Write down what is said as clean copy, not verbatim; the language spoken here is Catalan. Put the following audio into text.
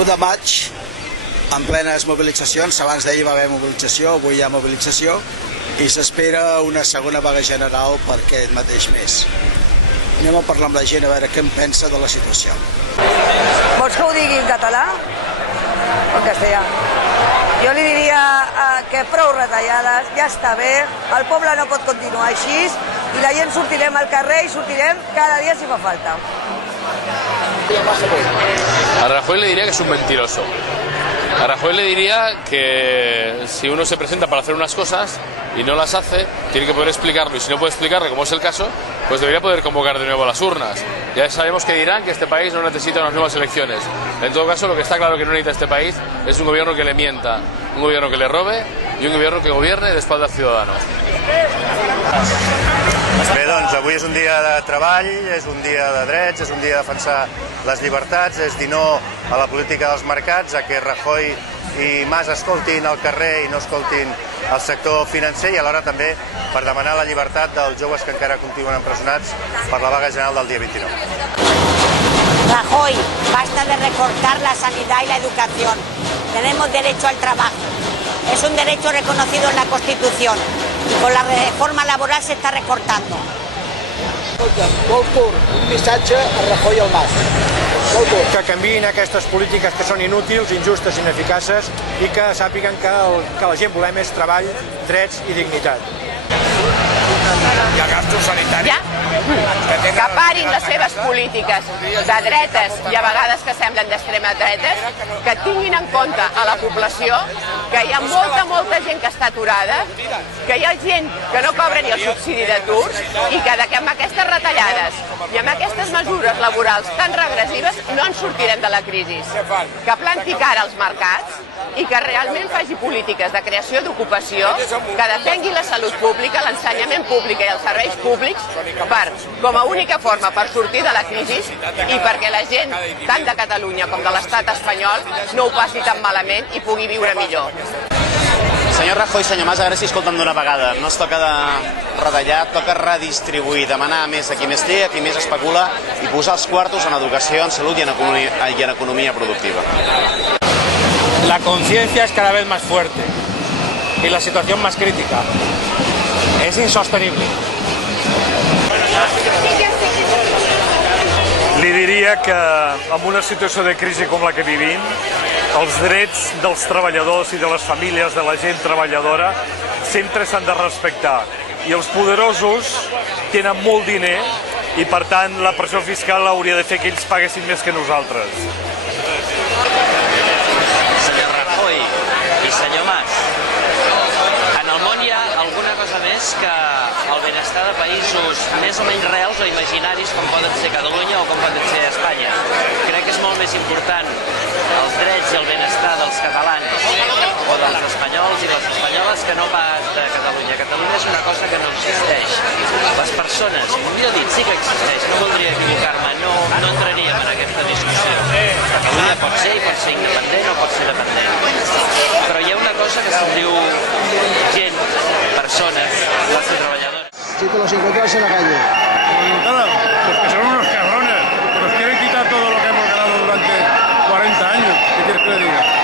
1 de maig, en plenes mobilitzacions, abans d'ahir va haver mobilització, avui hi ha mobilització, i s'espera una segona vaga general per aquest mateix mes. Anem a parlar amb la gent a veure què en pensa de la situació. Vols que ho digui en català o en castellà? Jo li diria que prou retallades, ja està bé, el poble no pot continuar així i la gent sortirem al carrer i sortirem cada dia si fa falta. A Rajoy le diría que es un mentiroso. A Rajoy le diría que si uno se presenta para hacer unas cosas y no las hace, tiene que poder explicarlo, y si no puede explicarlo, como es el caso, pues debería poder convocar de nuevo a las urnas. Ya sabemos que dirán que este país no necesita unas nuevas elecciones. En todo caso, lo que está claro que no necesita este país es un gobierno que le mienta, un gobierno que le robe y un gobierno que gobierne de espaldas al ciudadano. Bé, doncs avui és un dia de treball, és un dia de drets, és un dia de defensar les llibertats, és dir no a la política dels mercats, a que Rajoy i Mas escoltin el carrer i no escoltin el sector financer, i alhora també per demanar la llibertat dels joves que encara continuen empresonats per la vaga general del dia 29. Rajoy, basta de recortar la sanidad y la educación. Tenemos derecho al trabajo. Es un derecho reconocido en la Constitución y con la reforma laboral se está recortando. Molt curt, un missatge a Rajoy i al Mas. Que canviïn aquestes polítiques que són inútils, injustes i ineficaces i que sàpiguen que la gent volem és treball, drets i dignitat. Hi ha gastos sanitaris. Que parin les seves polítiques de dretes i a vegades que semblen d'extrema dretes, que tinguin en compte a la població que hi ha molta gent que està aturada, que hi ha gent que no cobra ni el subsidi d'atur i que amb aquestes retallades i amb aquestes mesures laborals tan regressives no ens sortirem de la crisi. Que planti cara als mercats i que realment faci polítiques de creació d'ocupació, que defengui la salut pública, l'ensenyament públic i els serveis públics com a única forma per sortir de la crisi i perquè la gent, tant de Catalunya com de l'estat espanyol, no ho passi tan malament i pugui viure millor. Senyor Rajoy, senyor Mas, a veure si escolten d'una vegada. No es toca de retallar, toca redistribuir, demanar més a qui més té, a qui més especula i posar els quartos en educació, en salut i en economia productiva. La conciencia es cada vez más fuerte y la situación más crítica. Es insostenible. Li diria que en una situació de crisi com la que vivim, els drets dels treballadors i de les famílies de la gent treballadora sempre s'han de respectar. I els poderosos tenen molt diner i, per tant, la pressió fiscal hauria de fer que ells paguessin més que nosaltres. Senyor Rajoy i senyor Mas, en el món hi ha alguna cosa més que el benestar de països més o menys reals o imaginaris com poden ser Catalunya o com poden ser Espanya. Crec que és molt més important els drets i el benestar dels catalans o dels espanyols i les espanyoles que no pas de Catalunya. Catalunya és una cosa que no existeix. Les persones, millor dit, sí que existeix, no voldria equivocar-me, no entraríem en aquesta discussió. Catalunya pot ser i pot ser independent o pot ser dependent. Però hi ha una cosa que se'n diu gent, persones, classe treballadora. Si te los encuentras en la calle. Porque son unos cabrones. Nos quieren quitar todo lo que hemos ganado durante 40 años. ¿Qué quieres que le diga?